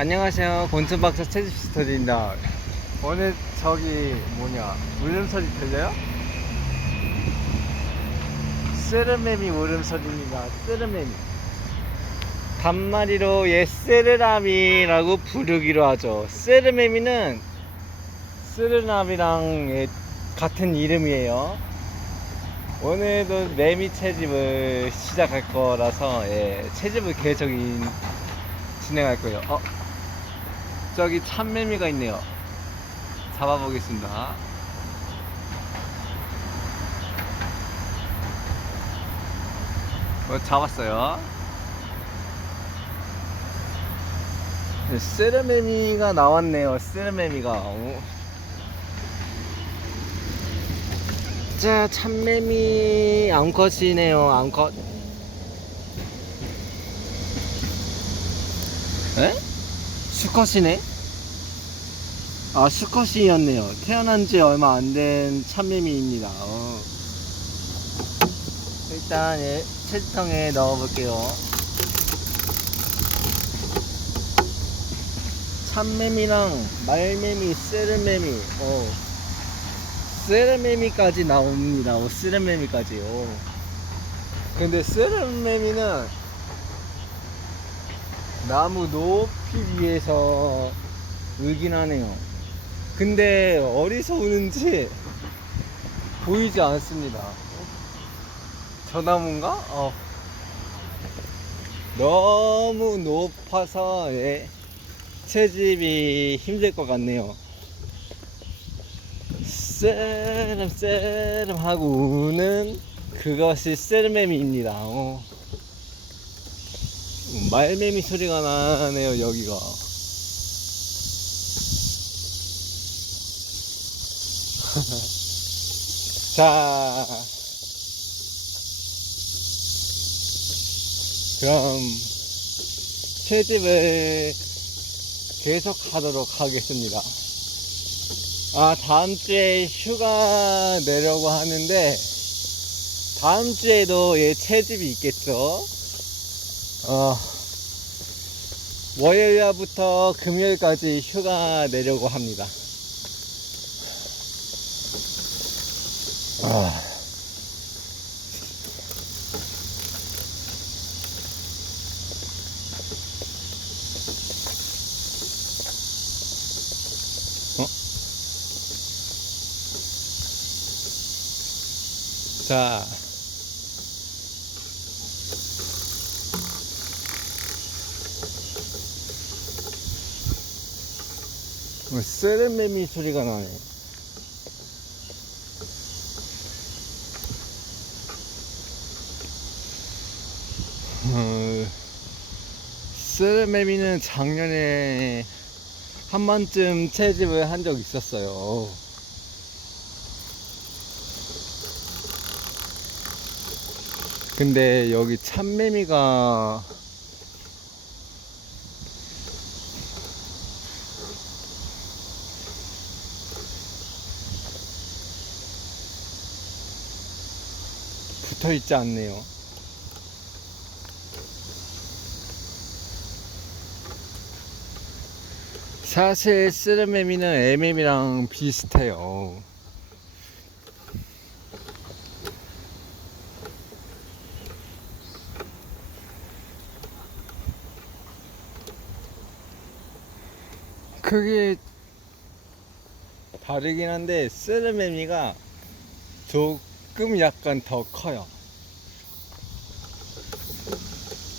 안녕하세요. 곤충박사 채집스터디입니다. 오늘 저기 뭐냐 울음소리 들려요? 쓰르메미 울음소리입니다. 쓰르메미. 반마리로 얘 쓰르라미라고 부르기로 하죠. 쓰르메미는 쓰르라미랑 얘 같은 이름이에요. 오늘도 매미 채집을 시작할 거라서 예, 채집을 계속 인- 진행할 거예요. 어, 저기 참매미가 있네요. 잡아보겠습니다. 어, 잡았어요. 네, 쓰르메미가 나왔네요. 쓰르메미가. 어. 자, 참매미 암컷이네요. 암컷. 에? 수컷이네? 아, 수컷이었네요. 태어난 지 얼마 안 된 참매미입니다. 어. 일단, 예, 채지통에 넣어볼게요. 참매미랑 말매미, 쓰르매미, 어. 쓰르매미까지 나옵니다. 어, 쓰르매미까지요. 근데 쓰르매미는 나무 높이 위에서 울긴 하네요. 근데 어디서 우는지 보이지 않습니다. 저 나무인가? 어. 너무 높아서 예, 채집이 힘들 것 같네요. 쎄름 쎄름 하고 우는 그것이 쎄름매미입니다. 어. 말매미 소리가 나네요 여기가. 자. 그럼 채집을 계속 하도록 하겠습니다. 아 다음 주에 휴가 내려고 하는데 다음 주에도 예 채집이 있겠죠 어, 월요일부터 금요일까지 휴가 내려고 합니다. 아. 어? 자, 세레매미 소리가 나네. 어, 세레매미는 작년에 한 번쯤 채집을 한 적 있었어요. 근데 여기 참매미가 붙어 있지 않네요. 사실 쓰르메미는 에메미랑 비슷해요. 그게 다르긴 한데 쓰르메미가 조 금 약간 더 커요.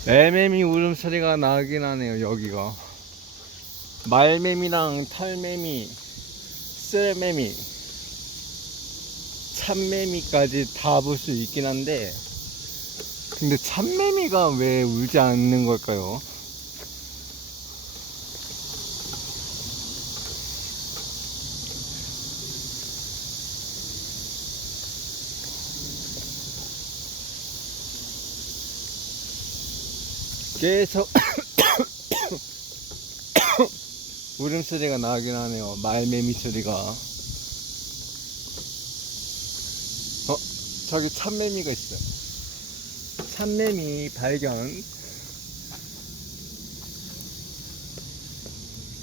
애매미 울음소리가 나긴 하네요, 여기가. 말매미랑 털매미, 쓸매미, 참매미까지 다 볼 수 있긴 한데, 근데 참매미가 왜 울지 않는 걸까요? 계속 울음소리가 나긴 하네요. 말매미 소리가. 어, 저기 참매미가 있어요. 참매미 발견.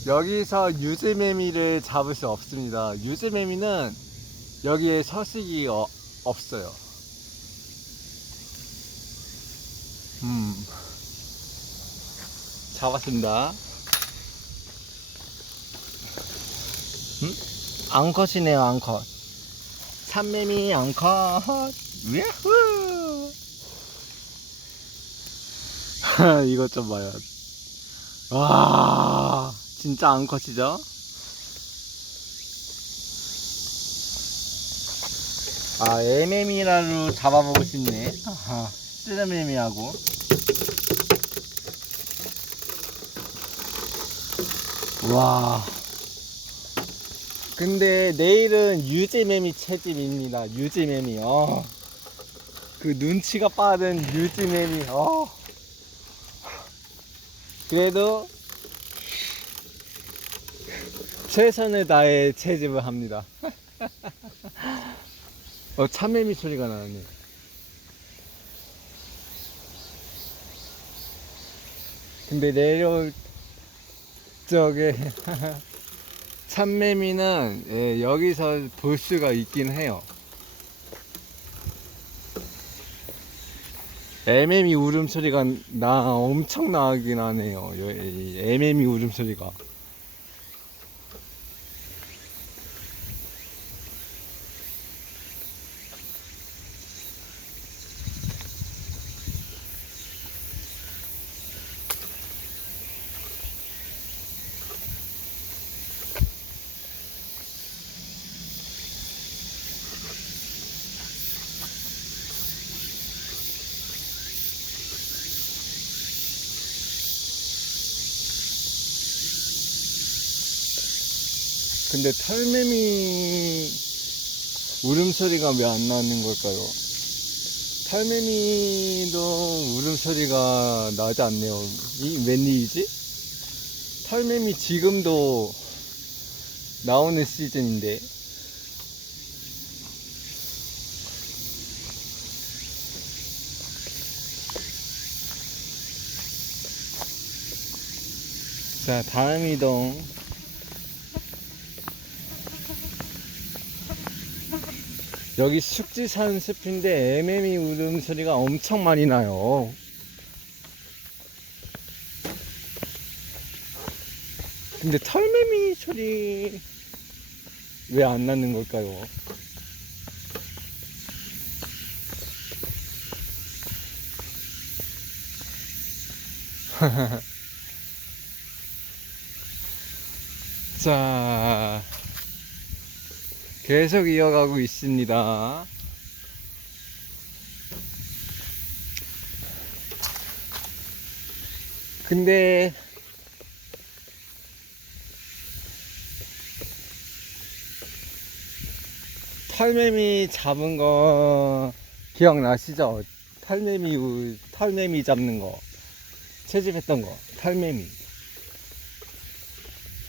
여기서 유즈매미를 잡을 수 없습니다. 유즈매미는 여기에 서식이 어, 없어요. 음. 잡았습니다. 음? 앙컷이네요, 앙컷. 참매미 앙컷. 야후! 이것 좀 봐요. 와, 진짜 앙컷이죠? 아, 에메미라로 잡아보고 싶네. 아하, 쓰르메미하고. 와. 근데 내일은 유지매미 채집입니다. 유지매미. 어. 그 눈치가 빠른 유지매미. 어. 그래도 최선을 다해 채집을 합니다. 어, 참매미 소리가 나네. 근데 내려올 적에 참매미는 예, 여기서 볼 수가 있긴 해요. 애매미 울음소리가 나 엄청 나긴 하네요. 애매미 울음소리가. 근데 털매미 울음소리가 왜 안 나는 걸까요? 털매미도 울음소리가 나지 않네요. 이 웬일이지? 털매미 지금도 나오는 시즌인데. 자, 다음 이동. 여기 숙지산 숲인데 애매미 울음소리가 엄청 많이 나요. 근데 털매미 소리 왜 안 나는 걸까요? 자, 계속 이어가고 있습니다. 근데 털매미 잡은 거 기억나시죠? 털매미 우- 털매미 잡는 거 채집했던 거 털매미.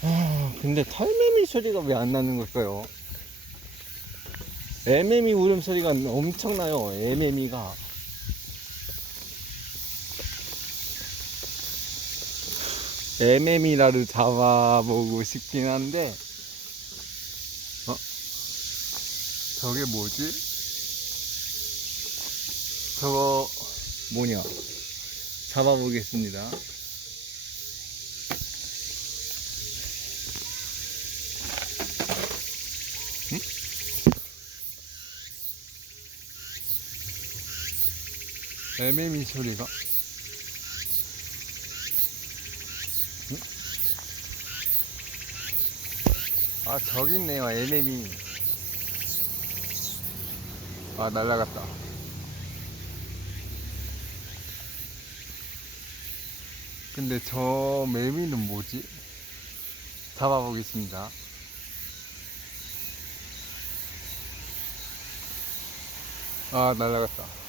아, 근데 털매미 소리가 왜 안 나는 걸까요? 애매미 울음소리가 엄청나요. 애매미가. 애매미라를 잡아보고 싶긴 한데, 어? 저게 뭐지? 저거, 뭐냐? 잡아보겠습니다. 애매미 소리가. 응? 아, 저기 있네요, 애매미. 아, 날라갔다. 근데 저 매미는 뭐지? 잡아보겠습니다. 아, 날라갔다.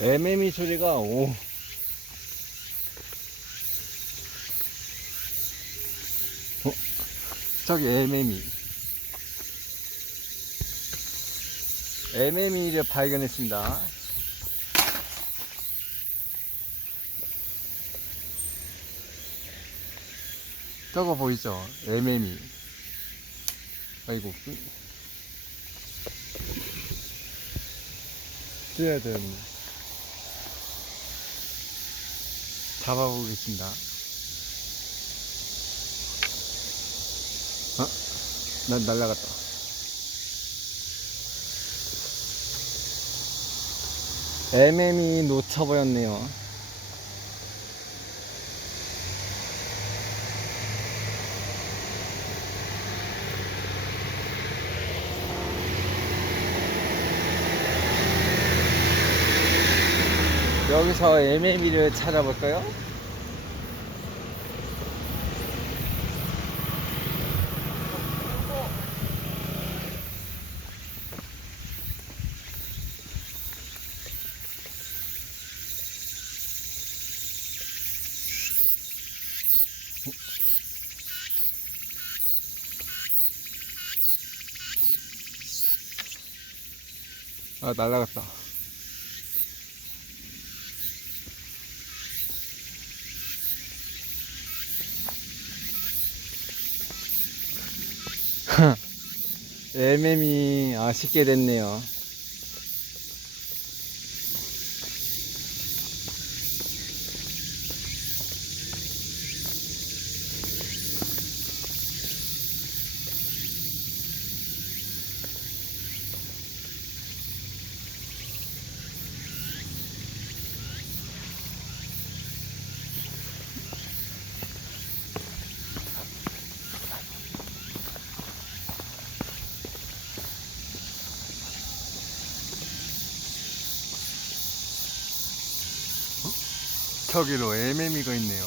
애매미 소리가 오 어? 저기 애매미 MM이를 발견했습니다. 저거 보이죠? MM이. 아이고. 뛰어야 되는데. 잡아보겠습니다. 어? 난 날라갔다. MM이 놓쳐버렸네요. 여기서 MM이를 찾아볼까요? 아, 날라갔다. MM이 아쉽게 됐네요. 저기로 MM이가 있네요.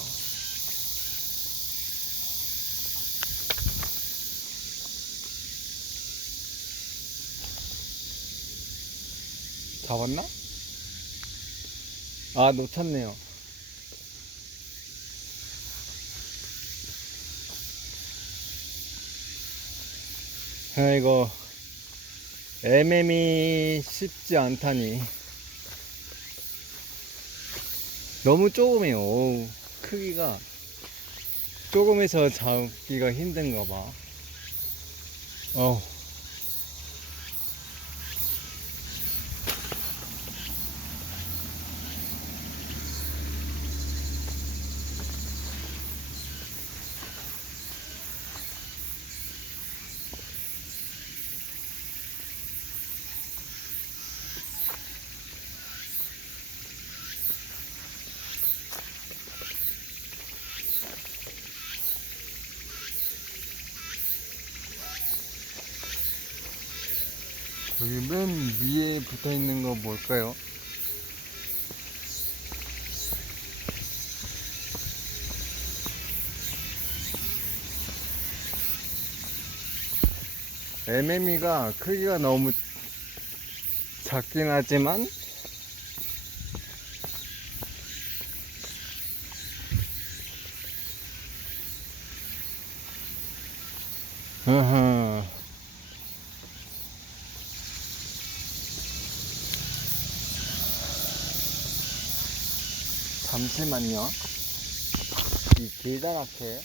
잡았나? 아, 놓쳤네요. 아, 이거, MM이 쉽지 않다니. 너무 조그매요. 크기가 조금해서 잡기가 힘든가 봐. 어우. 여기 맨 위에 붙어 있는 거 뭘까요? MM이가 크기가 너무 작긴 하지만 으흠. 잠시만요. 이 길다랗게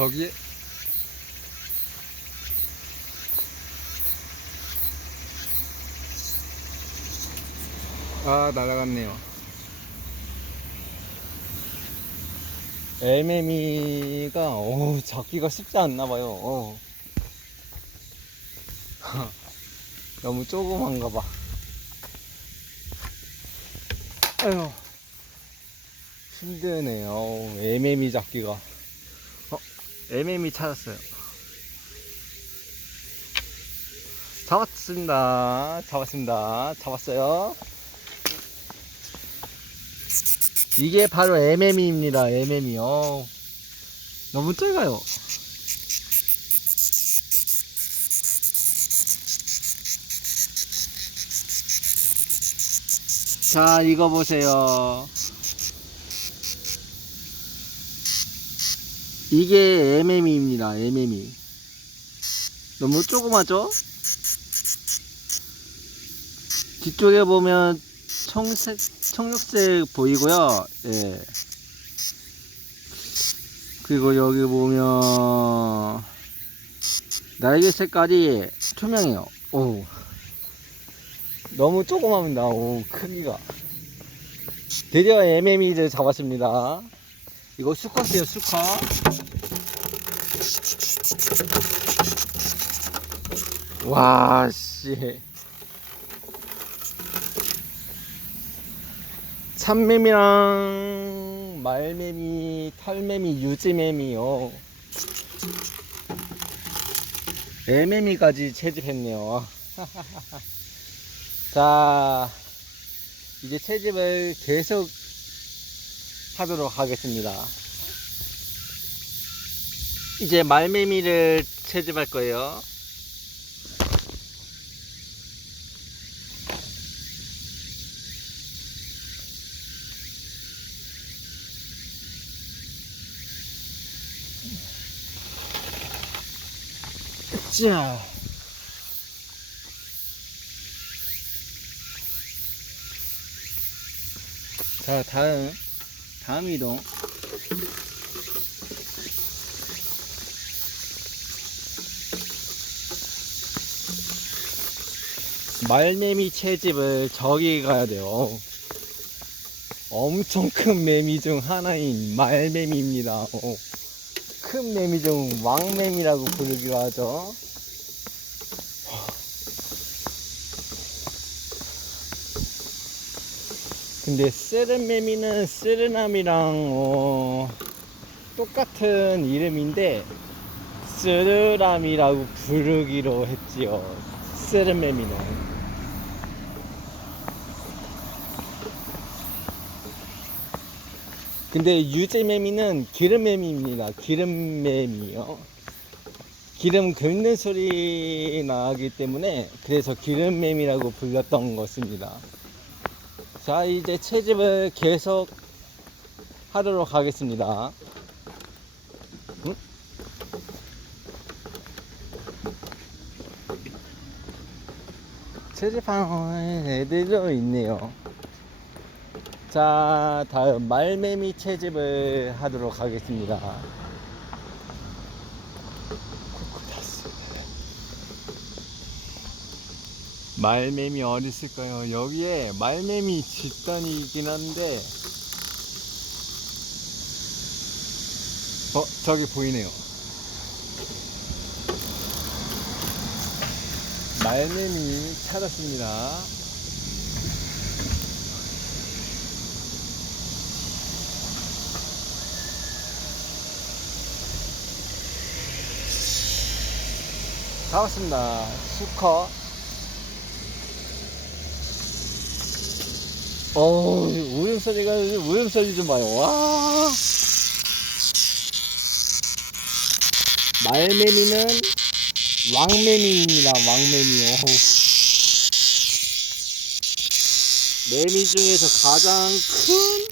저기에 아 날아갔네요. MM이가 어 잡기가 쉽지 않나봐요. 어. 너무 조그만가 봐. 아유 힘드네요. MM이 잡기가 어 MM이 찾았어요 잡았습니다. 잡았습니다. 잡았어요. 이게 바로 MM이입니다. MM이. 어. 너무 작아요. 자, 이거 보세요. 이게 MM이입니다. MM이. 너무 조그마죠? 뒤쪽에 보면 청색, 청록색 보이고요. 예. 그리고 여기 보면 날개 색깔이 투명해요. 오. 너무 조그맣습니다. 오, 크기가. 드디어 MM이를 잡았습니다. 이거 수컷이에요, 수컷. 와, 씨. 참매미랑 말매미, 탈매미, 유지매미요. 애매미까지 채집했네요. 자, 이제 채집을 계속 하도록 하겠습니다. 이제 말매미를 채집할 거예요. 자. 자, 다음. 다음 이동. 말매미 채집을 저기 가야 돼요. 엄청 큰 매미 중 하나인 말매미입니다. 어. 큰 매미 중 왕매미라고 부르기도 하죠. 근데 쓰르매미는 쓰르남이랑 어, 똑같은 이름인데 쓰르람이라고 부르기로 했지요. 쓰르매미는. 근데 유제매미는 기름매미입니다. 기름매미요. 기름 긁는 소리 나기 때문에 그래서 기름매미라고 불렸던 것입니다. 자, 이제 채집을 계속 하도록 하겠습니다. 응? 채집하는 애들도 있네요. 자, 다음 말매미 채집을 하도록 하겠습니다. 말매미 어디 있을까요? 여기에 말매미 집단이 있긴 한데, 어, 저기 보이네요. 말매미 찾았습니다. 잡았습니다. 수컷. 어우, 울음소리가, 울음소리 좀 봐요. 와. 말매미는 왕매미입니다. 왕매미. 어우. 매미 중에서 가장 큰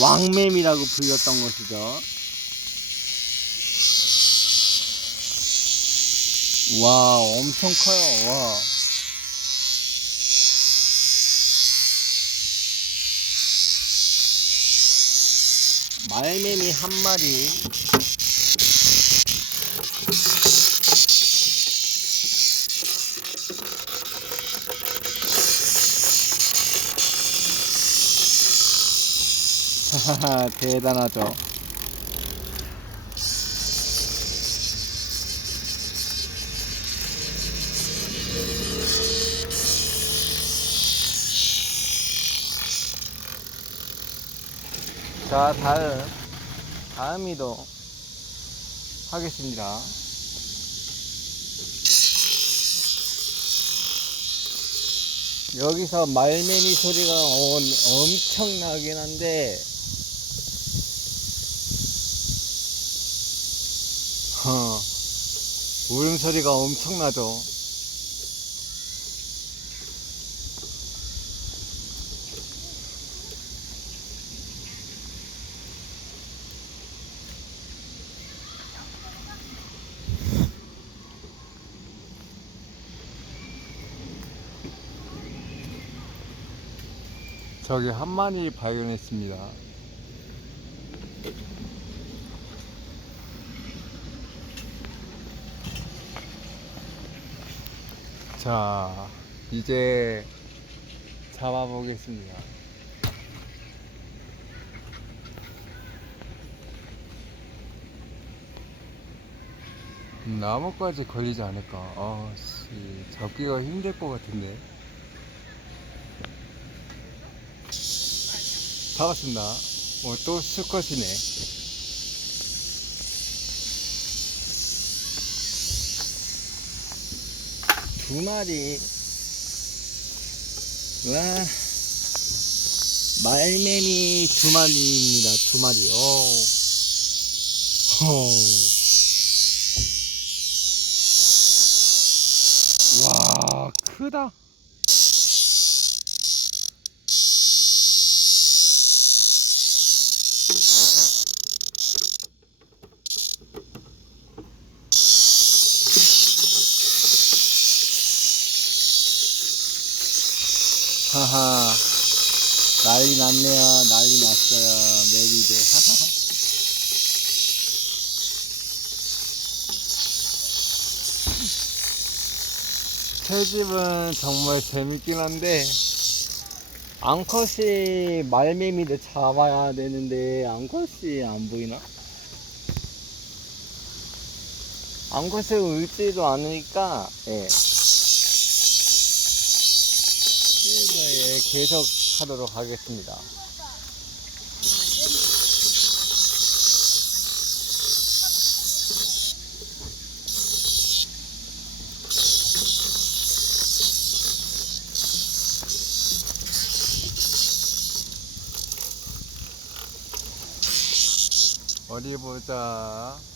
왕매미라고 불렸던 것이죠. 와, 엄청 커요. 와. 말매미 한 마리. 하하하, 대단하죠. 자, 다음. 다음 이동 하겠습니다. 여기서 말매미 소리가 엄, 엄청나긴 한데 어, 울음소리가 엄청나죠 저기 한 마리 발견했습니다. 자 이제 잡아보겠습니다. 나무까지 걸리지 않을까? 아 씨 잡기가 힘들 것 같은데 잡았습니다. 어, 또 수컷이네. 두 마리. 와. 말매미 두 마리입니다. 두 마리 오. 오. 와 크다 하하. 난리 났네요. 난리 났어요. 메리들. 하하하. 새집은 정말 재밌긴 한데 앙컷이 말매미를 잡아야 되는데 앙컷이 안 보이나? 앙컷을 울지도 않으니까 예. 예, 계속 하도록 하겠습니다. 어디 보자.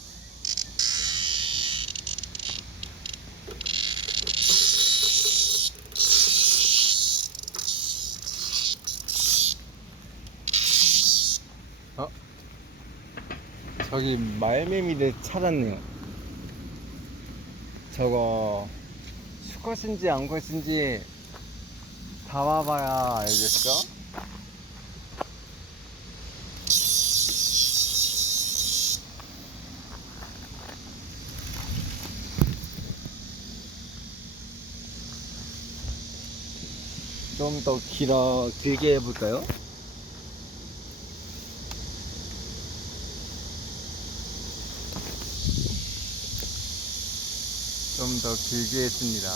저기 말매미를 찾았네요. 저거 수컷인지 암컷인지 잡아봐야 알겠어? 좀더 길어 길게 해볼까요? 더 길게 했습니다.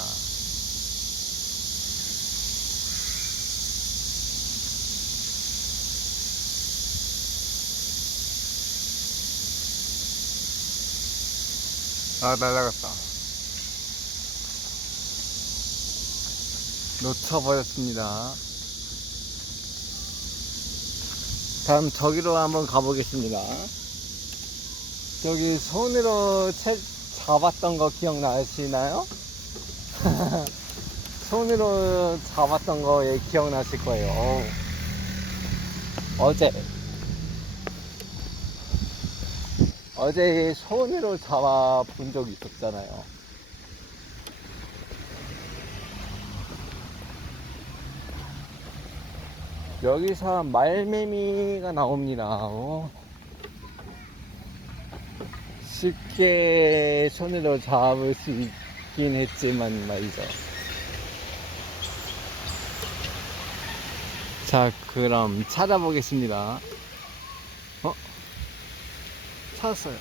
아, 날라갔다. 놓쳐버렸습니다. 다음 저기로 한번 가보겠습니다. 저기 손으로 채, 잡았던 거 기억나시나요? 손으로 잡았던 거 예, 기억나실 거예요. 어우. 어제 어제 손으로 잡아 본 적이 있었잖아요. 여기서 말매미가 나옵니다. 어. 쉽게 손으로 잡을 수 있긴 했지만 말이죠. 자, 그럼 찾아보겠습니다. 어? 찾았어요.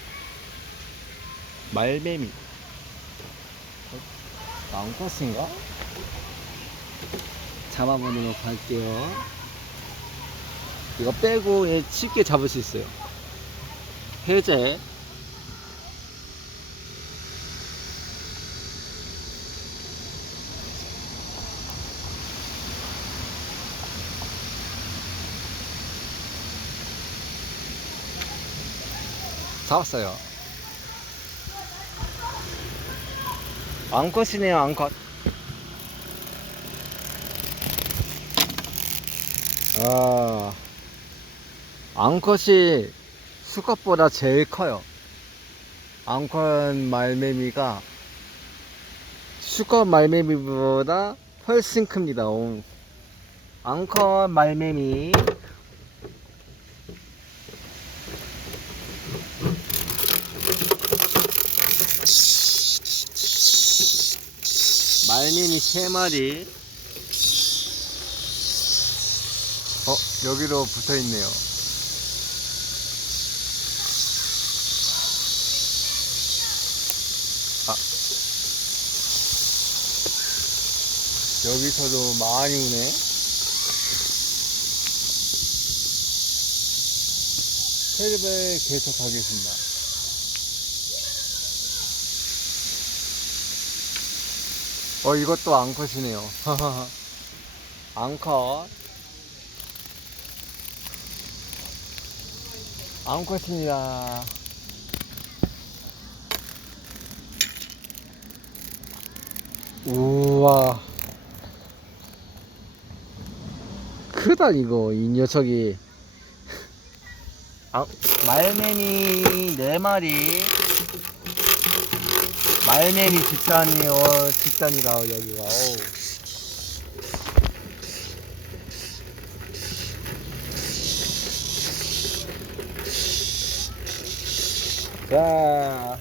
어? 나온것인가? 잡아보도록 할게요. 이거 빼고 얘 쉽게 잡을 수 있어요. 해제. 잡았어요. 앙컷이네요, 앙컷. 아, 앙컷이 수컷보다 제일 커요. 앙컷 말매미가 수컷 말매미보다 훨씬 큽니다. 오. 앙컷 말매미. 말매미 세 마리. 어, 여기로 붙어 있네요. 아. 여기서도 많이 우네. 테레비에 계속 가겠습니다. 어, 이것도 앙컷이네요. 앙컷. 앙컷입니다. 우와. 크다, 이거, 이 녀석이. 아, 말매미 네 마리. 말매미 집단이요, 집단이다, 여기가. 어우. 자,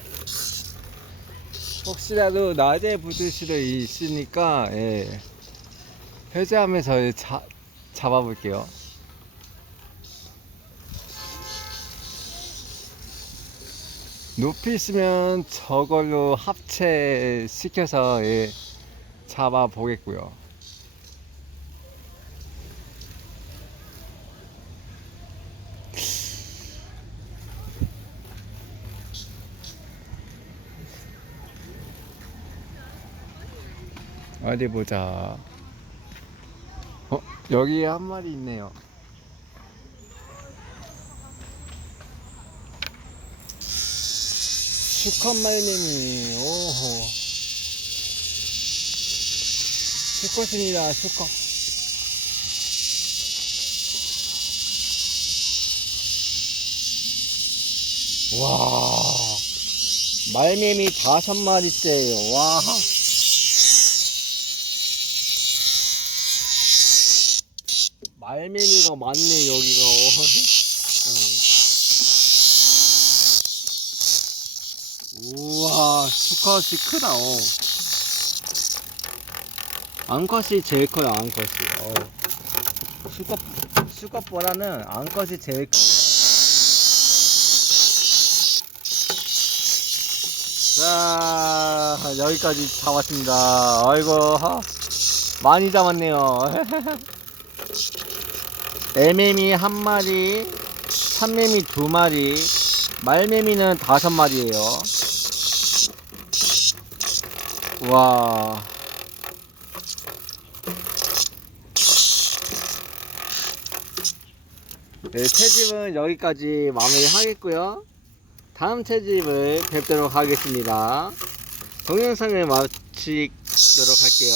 혹시라도 낮에 붙을 수도 있으니까, 예. 해제하면서 자, 잡아볼게요. 높이 있으면 저걸로 합체 시켜서, 예, 잡아 보겠고요. 어디 보자. 어, 여기 한 마리 있네요. 수컷 말매미, 오호. 수컷입니다, 수컷. 와, 말매미 다섯 마리째예요. 와. 말매미가 많네 여기가 우와 수컷이 크다 어. 앙컷이 제일 커요 앙컷이 어. 수컷 수컷보다는 앙컷이 제일 커. 자 여기까지 잡았습니다 아이고 하, 많이 잡았네요 애매미 한 마리, 참매미 두 마리, 말매미는 다섯 마리예요. 와. 네, 채집은 여기까지 마무리하겠고요. 다음 채집을 뵙도록 하겠습니다. 동영상을 마치도록 할게요.